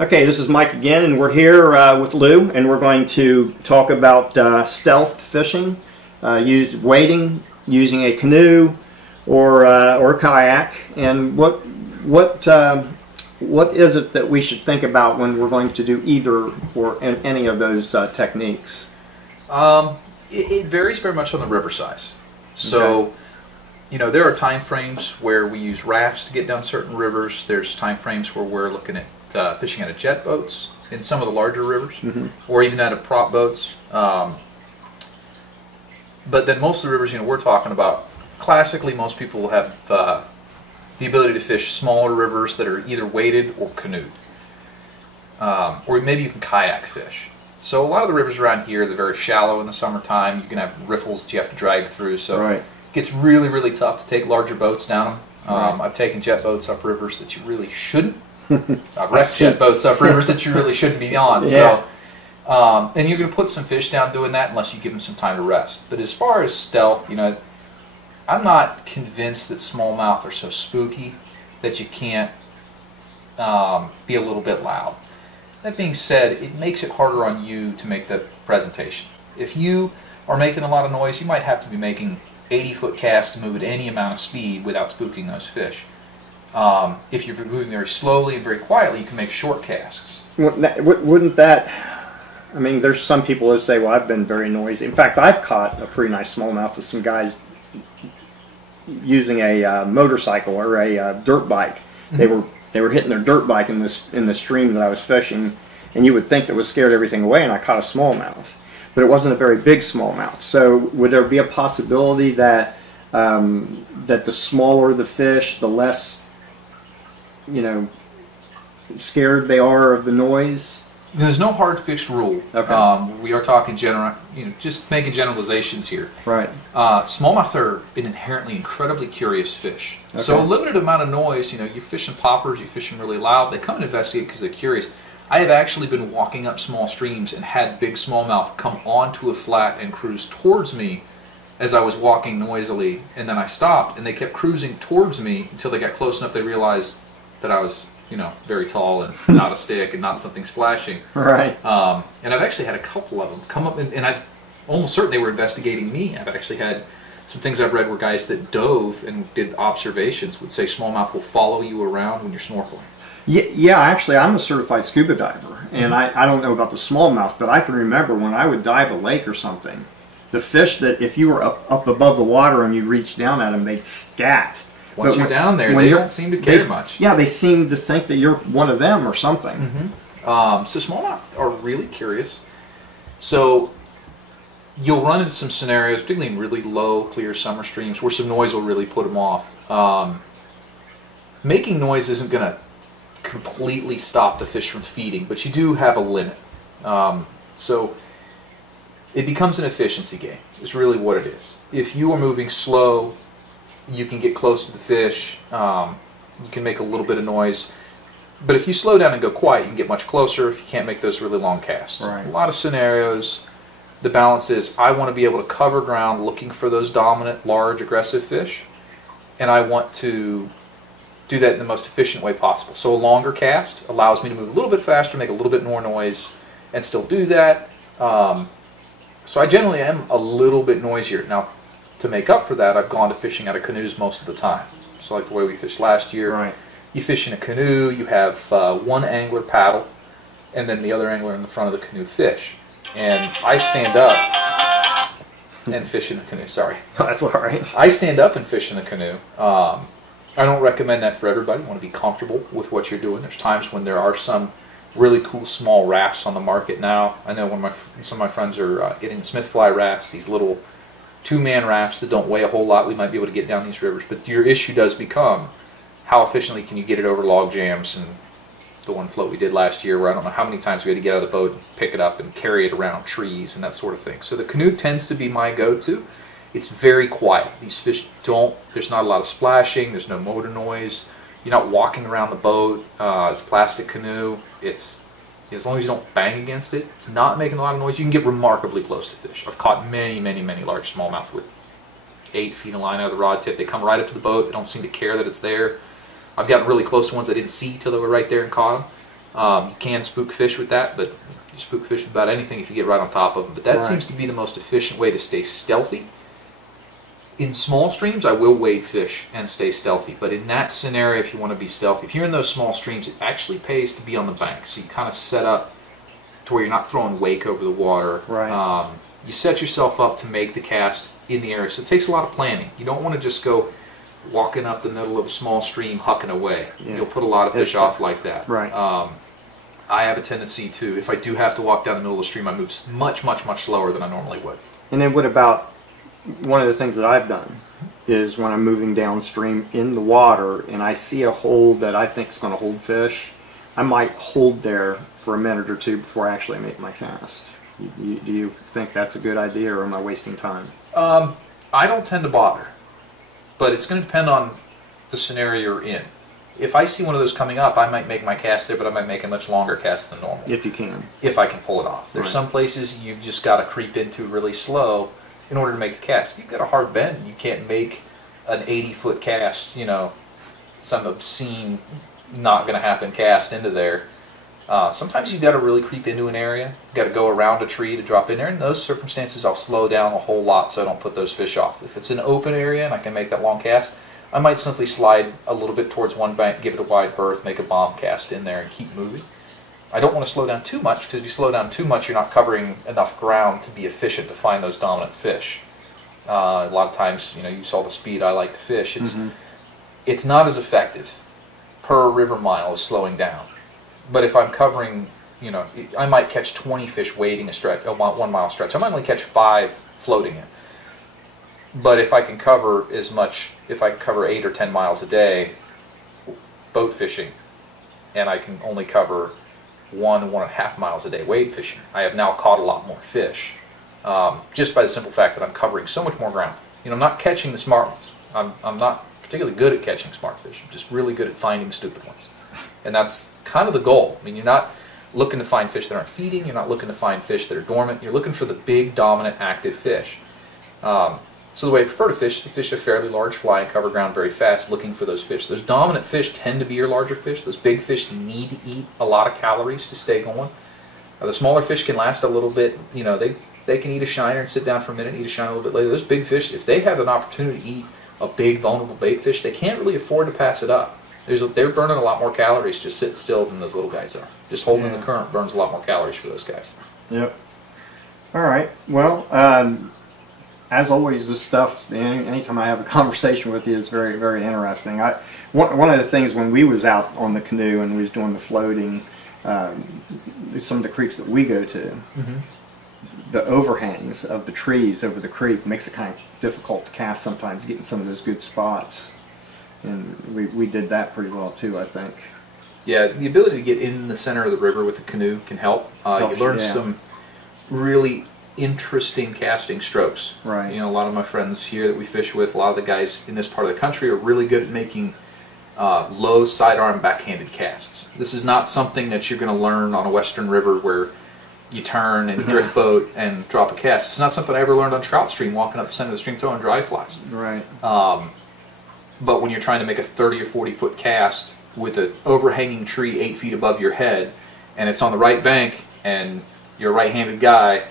Okay, this is Mike again, and we're here with Lou, and we're going to talk about stealth fishing, wading, using a canoe or a kayak, and what is it that we should think about when we're going to do either or any of those techniques? It varies very much on the river size. So, Okay. you know, there are time frames where we use rafts to get down certain rivers. There's time frames where we're looking at fishing out of jet boats in some of the larger rivers, or even out of prop boats. But then most of the rivers, you know, we're talking about, classically most people have the ability to fish smaller rivers that are either waded or canoed. Or maybe you can kayak fish. So a lot of the rivers around here, they're very shallow in the summertime. You can have riffles that you have to drag through, so Right. it gets really, really tough to take larger boats down them. Right. I've taken jet boats up rivers that you really shouldn't. I've wrecked jet boats up rivers that you really shouldn't be on. Yeah. So, and you're going to put some fish down doing that unless you give them some time to rest. But as far as stealth, you know, I'm not convinced that smallmouth are so spooky that you can't be a little bit loud. That being said, it makes it harder on you to make the presentation. If you are making a lot of noise, you might have to be making 80-foot casts to move at any amount of speed without spooking those fish. If you're moving very slowly and very quietly, you can make short casts. Wouldn't that, I mean, there's some people that say, well, I've been very noisy. In fact, I've caught a pretty nice smallmouth with some guys using a motorcycle or a dirt bike. They were hitting their dirt bike in the stream that I was fishing, and you would think that would scared everything away, and I caught a smallmouth. But it wasn't a very big smallmouth. So would there be a possibility that that the smaller the fish, the less, you know, scared they are of the noise? There's no hard fixed rule. Okay. We are talking just making generalizations here. Right. Smallmouth are an inherently incredibly curious fish. Okay. So a limited amount of noise, you know, you're fishing poppers, you're fishing really loud, they come and investigate because they're curious. I have actually been walking up small streams and had big smallmouth come onto a flat and cruise towards me as I was walking noisily, and then I stopped and they kept cruising towards me until they got close enough they realized that I was, you know, very tall and not a stick and not something splashing. Right. And I've actually had a couple of them come up, and I'm almost certain they were investigating me. I've actually had some things I've read where guys that dove and did observations would say smallmouth will follow you around when you're snorkeling. Yeah, actually, I'm a certified scuba diver, and I don't know about the smallmouth, but I can remember when I would dive a lake or something, the fish that if you were up above the water and you reached down at them, they'd scat. Once you're down there, they don't seem to care much. Yeah, they seem to think that you're one of them or something. So smallmouth are really curious. So you'll run into some scenarios, particularly in really low, clear summer streams, where some noise will really put them off. Making noise isn't going to completely stop the fish from feeding, but you do have a limit. So it becomes an efficiency game. It's really what it is. If you are moving slow, you can get close to the fish, you can make a little bit of noise, but if you slow down and go quiet, you can get much closer if you can't make those really long casts. Right. A lot of scenarios, the balance is I want to be able to cover ground looking for those dominant, large, aggressive fish, and I want to do that in the most efficient way possible. So a longer cast allows me to move a little bit faster, make a little bit more noise, and still do that. So I generally am a little bit noisier. Now, to make up for that, I've gone to fishing out of canoes most of the time. So like the way we fished last year, Right. You fish in a canoe, you have one angler paddle, and then the other angler in the front of the canoe fish. And I stand up and fish in a canoe, sorry. That's all right. I stand up and fish in a canoe. I don't recommend that for everybody. You want to be comfortable with what you're doing. There's times when there are some really cool small rafts on the market now. I know some of my friends are getting Smithfly rafts, these little two-man rafts that don't weigh a whole lot. We might be able to get down these rivers, but your issue does become how efficiently can you get it over log jams, and the one float we did last year where I don't know how many times we had to get out of the boat and pick it up and carry it around trees and that sort of thing. So the canoe tends to be my go-to. It's very quiet. These fish there's not a lot of splashing, there's no motor noise, you're not walking around the boat, it's a plastic canoe, it's as long as you don't bang against it, it's not making a lot of noise, you can get remarkably close to fish. I've caught many, many, many large smallmouth with 8 feet of line out of the rod tip. They come right up to the boat, they don't seem to care that it's there. I've gotten really close to ones I didn't see till they were right there and caught them. You can spook fish with that, but you spook fish with about anything if you get right on top of them. But that seems to be the most efficient way to stay stealthy. In small streams, I will wade fish and stay stealthy. But in that scenario, if you want to be stealthy, if you're in those small streams, it actually pays to be on the bank. So you kind of set up to where you're not throwing wake over the water. Right. You set yourself up to make the cast in the area. So it takes a lot of planning. You don't want to just go walking up the middle of a small stream, hucking away. Yeah. You'll put a lot of fish off like that. Right. I have a tendency to, if I do have to walk down the middle of the stream, I move much, much, much slower than I normally would. And then what about, one of the things that I've done is when I'm moving downstream in the water and I see a hole that I think is going to hold fish, I might hold there for a minute or two before I actually make my cast. Do you think that's a good idea, or am I wasting time? I don't tend to bother, but it's going to depend on the scenario you're in. If I see one of those coming up, I might make my cast there, but I might make a much longer cast than normal. If you can. If I can pull it off. There's some places you've just got to creep into really slow in order to make the cast. If you've got a hard bend, you can't make an 80-foot cast, you know, some obscene, not going to happen cast into there. Sometimes you've got to really creep into an area. You've got to go around a tree to drop in there. In those circumstances, I'll slow down a whole lot so I don't put those fish off. If it's an open area and I can make that long cast, I might simply slide a little bit towards one bank, give it a wide berth, make a bomb cast in there, and keep moving. I don't want to slow down too much, because if you slow down too much, you're not covering enough ground to be efficient to find those dominant fish. A lot of times, you know, you saw the speed I like to fish. It's not as effective per river mile as slowing down. But if I'm covering, you know, I might catch 20 fish wading a stretch, a 1 mile stretch. I might only catch 5 floating in. But if I can cover as much, if I can cover 8 or 10 miles a day boat fishing, and I can only cover 1.5 miles a day wade fishing, I have now caught a lot more fish. Just by the simple fact that I'm covering so much more ground. You know, I'm not catching the smart ones. I'm not particularly good at catching smart fish. I'm just really good at finding stupid ones. And that's kind of the goal. I mean, you're not looking to find fish that aren't feeding. You're not looking to find fish that are dormant. You're looking for the big, dominant, active fish. So the way I prefer to fish a fairly large fly and cover ground very fast, looking for those fish. Those dominant fish tend to be your larger fish. Those big fish need to eat a lot of calories to stay going. The smaller fish can last a little bit. You know, they can eat a shiner and sit down for a minute and eat a shiner a little bit later. Those big fish, if they have an opportunity to eat a big, vulnerable bait fish, they can't really afford to pass it up. They're burning a lot more calories just sitting still than those little guys are. Just holding the current burns a lot more calories for those guys. Yep. All right. Well, as always, this stuff, anytime I have a conversation with you, is very, very interesting. One of the things when we was out on the canoe and we was doing the floating, some of the creeks that we go to, the overhangs of the trees over the creek makes it kind of difficult to cast sometimes, getting some of those good spots. And we did that pretty well too, I think. Yeah, the ability to get in the center of the river with the canoe can help. You learn some really interesting casting strokes. Right. You know, a lot of my friends here that we fish with, a lot of the guys in this part of the country are really good at making low sidearm backhanded casts. This is not something that you're going to learn on a western river where you turn and drift boat and drop a cast. It's not something I ever learned on trout stream, walking up the center of the stream throwing dry flies. Right. But when you're trying to make a 30 or 40 foot cast with an overhanging tree 8 feet above your head, and it's on the right bank, and you're a right-handed guy,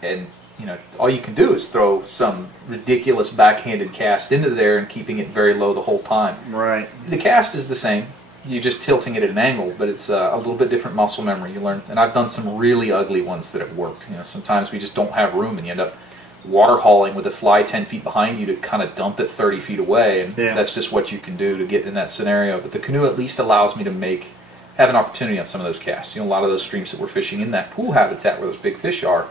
and you know all you can do is throw some ridiculous backhanded cast into there and keeping it very low the whole time. Right. The cast is the same. You're just tilting it at an angle, but it's a little bit different muscle memory. You learn, and I've done some really ugly ones that have worked. You know, sometimes we just don't have room, and you end up water hauling with a fly 10 feet behind you to kind of dump it 30 feet away, and that's just what you can do to get in that scenario. But the canoe at least allows me to have an opportunity on some of those casts. You know, a lot of those streams that we're fishing in that pool habitat where those big fish are,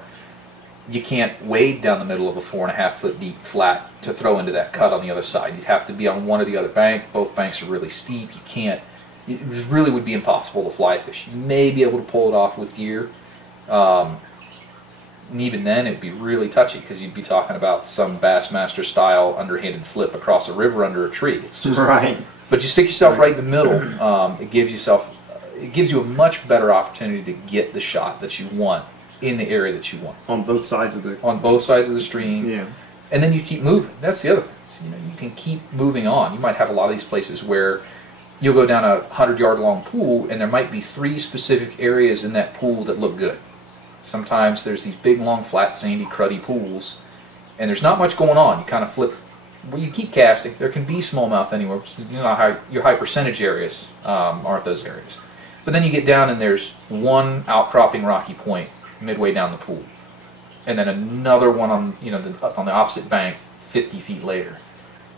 you can't wade down the middle of a 4.5 foot deep flat to throw into that cut on the other side. You'd have to be on one or the other bank. Both banks are really steep. You can't. It really would be impossible to fly fish. You may be able to pull it off with gear. And even then, it'd be really touchy because you'd be talking about some Bassmaster style underhanded flip across a river under a tree. It's just right. But you stick yourself right in the middle. It gives you a much better opportunity to get the shot that you want in the area that you want. On both sides of the stream. Yeah. And then you keep moving. That's the other thing. So, you know, you can keep moving on. You might have a lot of these places where you'll go down a 100-yard long pool, and there might be 3 specific areas in that pool that look good. Sometimes there's these big, long, flat, sandy, cruddy pools, and there's not much going on. You kind of flip. Well, you keep casting. There can be smallmouth anywhere. You know how your high percentage areas aren't those areas. But then you get down, and there's one outcropping rocky point midway down the pool, and then another one on on the opposite bank 50 feet later.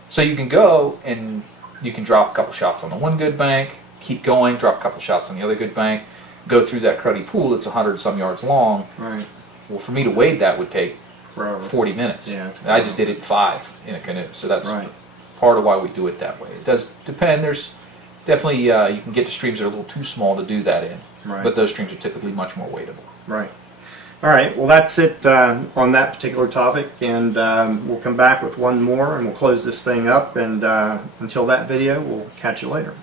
So you can go and you can drop a couple shots on the one good bank, keep going, drop a couple shots on the other good bank, go through that cruddy pool that's 100-some yards long. Right. Well, for me to wade that would take Forever. 40 minutes. Yeah. And I just did it 5 in a canoe, so that's right. part of why we do it that way. It does depend. There's definitely you can get to streams that are a little too small to do that in, Right. but those streams are typically much more wadeable. Right. All right. Well, that's it on that particular topic, and we'll come back with one more, and we'll close this thing up. And until that video, we'll catch you later.